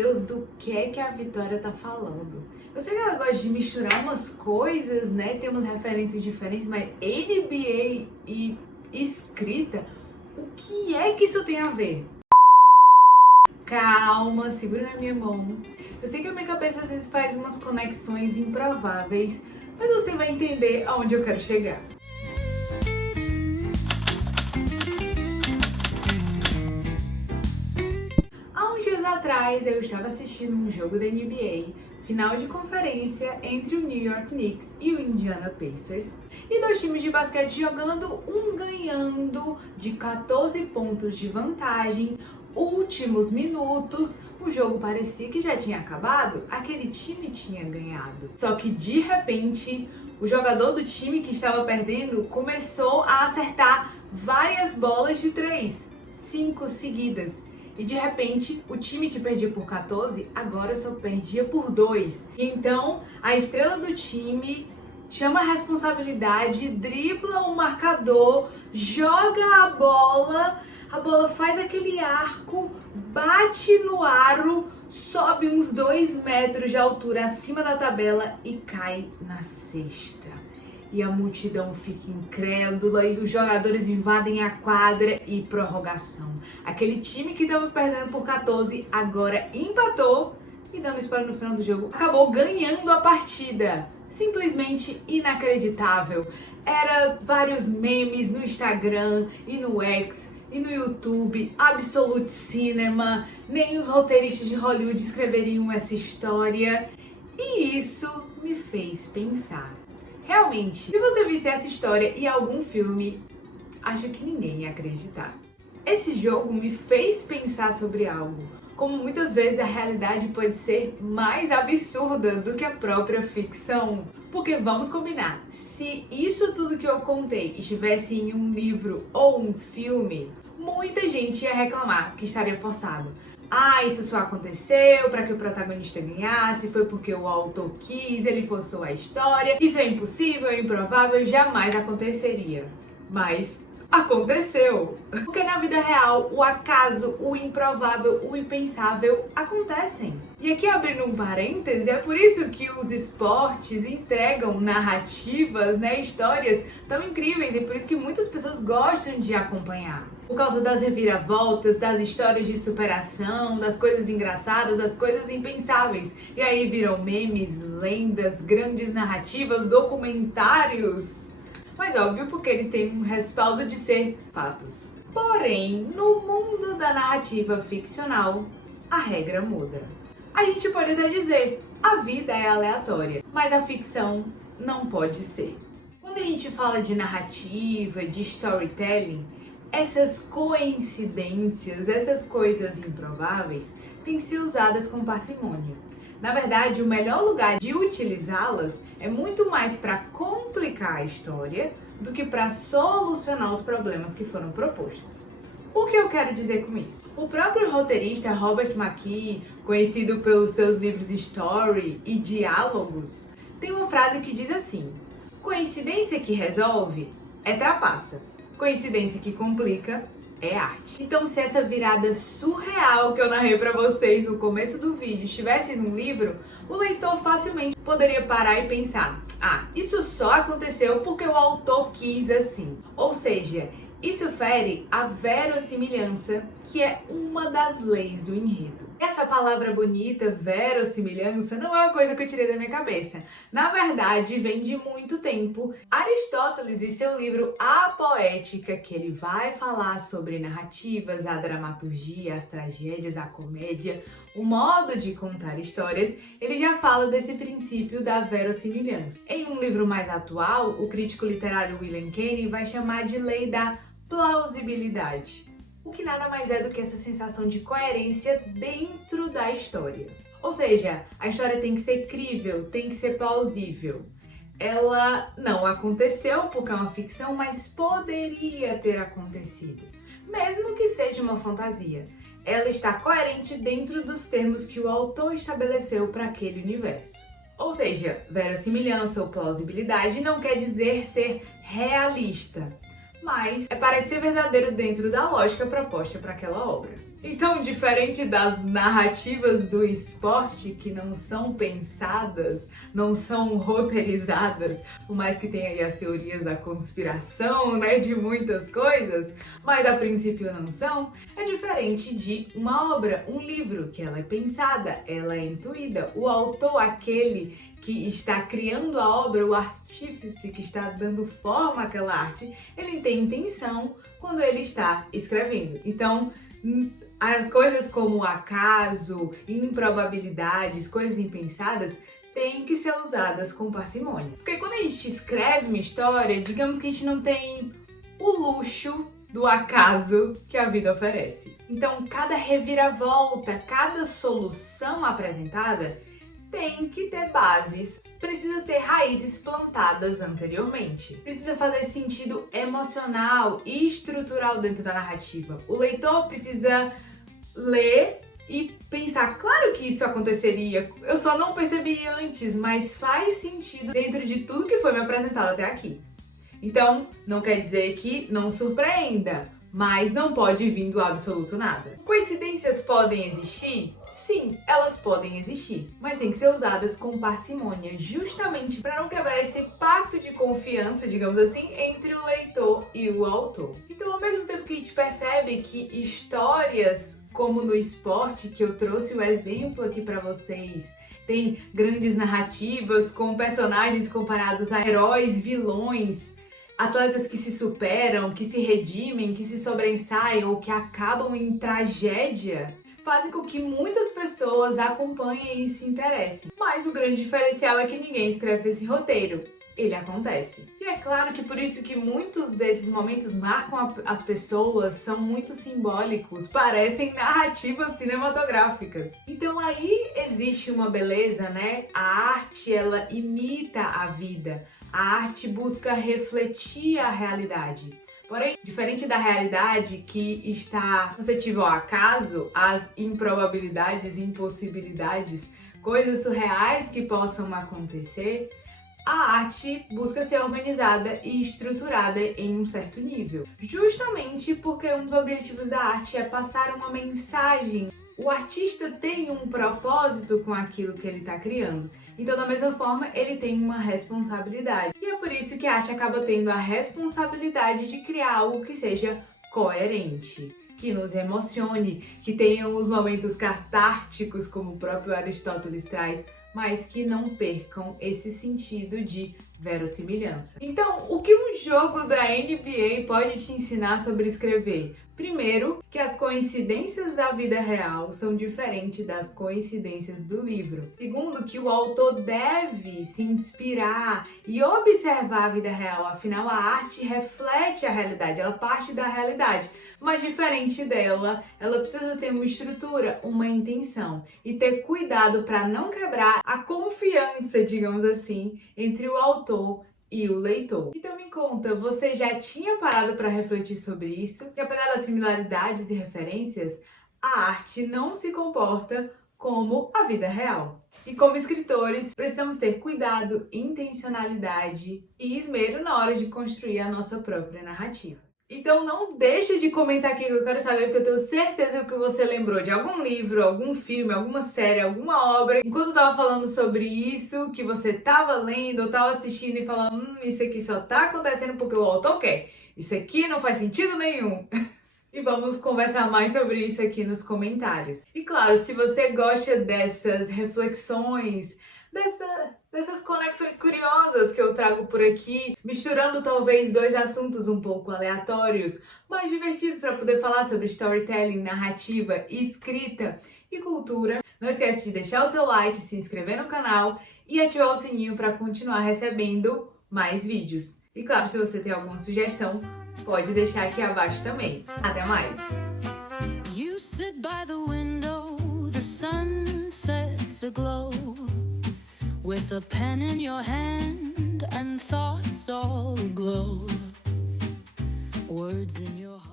Deus, do que é que a Vitória tá falando? Eu sei que ela gosta de misturar umas coisas, né? Tem umas referências diferentes, mas NBA e escrita, o que é que isso tem a ver? Calma, segura na minha mão. Eu sei que a minha cabeça às vezes faz umas conexões improváveis, mas você vai entender aonde eu quero chegar. Há uns dias atrás eu estava assistindo um jogo da NBA, final de conferência entre o New York Knicks e o Indiana Pacers, e dois times de basquete jogando, um ganhando de 14 pontos de vantagem. Últimos minutos, o jogo parecia que já tinha acabado, aquele time tinha ganhado. Só que de repente, o jogador do time que estava perdendo começou a acertar várias bolas de 3, 5 seguidas. E de repente, o time que perdia por 14 agora só perdia por 2. Então, a estrela do time chama a responsabilidade, dribla o marcador, joga a bola faz aquele arco, bate no aro, sobe uns 2 metros de altura acima da tabela e cai na cesta. E a multidão fica incrédula e os jogadores invadem a quadra e prorrogação. Aquele time que estava perdendo por 14 agora empatou e, dando spoiler no final do jogo, acabou ganhando a partida. Simplesmente inacreditável. Era vários memes no Instagram e no X e no YouTube, Absolute Cinema, nem os roteiristas de Hollywood escreveriam essa história. E isso me fez pensar. Realmente, se você visse essa história em algum filme, acho que ninguém ia acreditar. Esse jogo me fez pensar sobre algo, como muitas vezes a realidade pode ser mais absurda do que a própria ficção. Porque vamos combinar, se isso tudo que eu contei estivesse em um livro ou um filme, muita gente ia reclamar que estaria forçado. Ah, isso só aconteceu para que o protagonista ganhasse, foi porque o autor quis, ele forçou a história, isso é impossível, é improvável, jamais aconteceria. Mas aconteceu! Porque na vida real, o acaso, o improvável, o impensável acontecem. E aqui abrindo um parêntese, é por isso que os esportes entregam narrativas, né, histórias tão incríveis e por isso que muitas pessoas gostam de acompanhar. Por causa das reviravoltas, das histórias de superação, das coisas engraçadas, das coisas impensáveis. E aí viram memes, lendas, grandes narrativas, documentários. Mas óbvio, porque eles têm um respaldo de ser fatos. Porém, no mundo da narrativa ficcional, a regra muda. A gente pode até dizer, a vida é aleatória, mas a ficção não pode ser. Quando a gente fala de narrativa, de storytelling, essas coincidências, essas coisas improváveis, têm que ser usadas com parcimônia. Na verdade, o melhor lugar de utilizá-las é muito mais para complicar a história do que para solucionar os problemas que foram propostos. O que eu quero dizer com isso? O próprio roteirista Robert McKee, conhecido pelos seus livros Story e Diálogos, tem uma frase que diz assim: coincidência que resolve é trapaça, coincidência que complica é arte. Então, se essa virada surreal que eu narrei pra vocês no começo do vídeo estivesse num livro, o leitor facilmente poderia parar e pensar: ah, isso só aconteceu porque o autor quis assim. Ou seja, isso fere a verossimilhança, que é uma das leis do enredo. Essa palavra bonita, verossimilhança, não é uma coisa que eu tirei da minha cabeça. Na verdade, vem de muito tempo. Aristóteles, em seu livro A Poética, que ele vai falar sobre narrativas, a dramaturgia, as tragédias, a comédia, o modo de contar histórias, ele já fala desse princípio da verossimilhança. Em um livro mais atual, o crítico literário William Kenny vai chamar de lei da plausibilidade, o que nada mais é do que essa sensação de coerência dentro da história. Ou seja, a história tem que ser crível, tem que ser plausível. Ela não aconteceu porque é uma ficção, mas poderia ter acontecido, mesmo que seja uma fantasia. Ela está coerente dentro dos termos que o autor estabeleceu para aquele universo. Ou seja, verossimilhança ou plausibilidade não quer dizer ser realista, mas é parecer verdadeiro dentro da lógica proposta para aquela obra. Então, diferente das narrativas do esporte que não são pensadas, não são roteirizadas, por mais que tenha aí as teorias da conspiração, né, de muitas coisas, mas a princípio não são, é diferente de uma obra, um livro, que ela é pensada, ela é intuída. O autor, aquele que está criando a obra, o artífice que está dando forma àquela arte, ele tem intenção quando ele está escrevendo. Então, as coisas como acaso, improbabilidades, coisas impensadas, têm que ser usadas com parcimônia. Porque quando a gente escreve uma história, digamos que a gente não tem o luxo do acaso que a vida oferece. Então, cada reviravolta, cada solução apresentada tem que ter bases, precisa ter raízes plantadas anteriormente. Precisa fazer sentido emocional e estrutural dentro da narrativa. O leitor precisa ler e pensar, claro que isso aconteceria, eu só não percebi antes, mas faz sentido dentro de tudo que foi me apresentado até aqui. Então, não quer dizer que não surpreenda, mas não pode vir do absoluto nada. Coincidências podem existir? Sim, elas podem existir, mas têm que ser usadas com parcimônia, justamente para não quebrar esse pacto de confiança, digamos assim, entre o leitor e o autor. Então, ao mesmo tempo que a gente percebe que histórias como no esporte, que eu trouxe o exemplo aqui para vocês, tem grandes narrativas com personagens comparados a heróis, vilões, atletas que se superam, que se redimem, que se sobressaem ou que acabam em tragédia, fazem com que muitas pessoas acompanhem e se interessem. Mas o grande diferencial é que ninguém escreve esse roteiro. Ele acontece. E é claro que por isso que muitos desses momentos marcam as pessoas, são muito simbólicos, parecem narrativas cinematográficas. Então aí existe uma beleza, né? A arte, ela imita a vida. A arte busca refletir a realidade. Porém, diferente da realidade que está suscetível ao acaso, às improbabilidades, impossibilidades, coisas surreais que possam acontecer, a arte busca ser organizada e estruturada em um certo nível. Justamente porque um dos objetivos da arte é passar uma mensagem. O artista tem um propósito com aquilo que ele está criando. Então, da mesma forma, ele tem uma responsabilidade. E é por isso que a arte acaba tendo a responsabilidade de criar algo que seja coerente, que nos emocione, que tenha os momentos catárticos, como o próprio Aristóteles traz, mas que não percam esse sentido de verossimilhança. Então, o que um jogo da NBA pode te ensinar sobre escrever? Primeiro, que as coincidências da vida real são diferentes das coincidências do livro. Segundo, que o autor deve se inspirar e observar a vida real, afinal a arte reflete a realidade, ela parte da realidade, mas diferente dela, ela precisa ter uma estrutura, uma intenção e ter cuidado para não quebrar a confiança, digamos assim, entre o autor e o leitor. Então me conta, você já tinha parado para refletir sobre isso? Que apesar das similaridades e referências, a arte não se comporta como a vida real. E como escritores, precisamos ter cuidado, intencionalidade e esmero na hora de construir a nossa própria narrativa. Então não deixe de comentar aqui que eu quero saber, porque eu tenho certeza que você lembrou de algum livro, algum filme, alguma série, alguma obra, enquanto eu tava falando sobre isso, que você tava lendo ou tava assistindo e falando, isso aqui só tá acontecendo porque o autor quer. Isso aqui não faz sentido nenhum. E vamos conversar mais sobre isso aqui nos comentários. E claro, se você gosta dessas reflexões, dessas conexões curiosas que eu trago por aqui, misturando talvez dois assuntos um pouco aleatórios, mas divertidos para poder falar sobre storytelling, narrativa, escrita e cultura, não esquece de deixar o seu like, se inscrever no canal e ativar o sininho para continuar recebendo mais vídeos. E claro, se você tem alguma sugestão, pode deixar aqui abaixo também. Até mais! You sit by the window, the sun sets aglow. With a pen in your hand and thoughts all aglow. Words in your heart.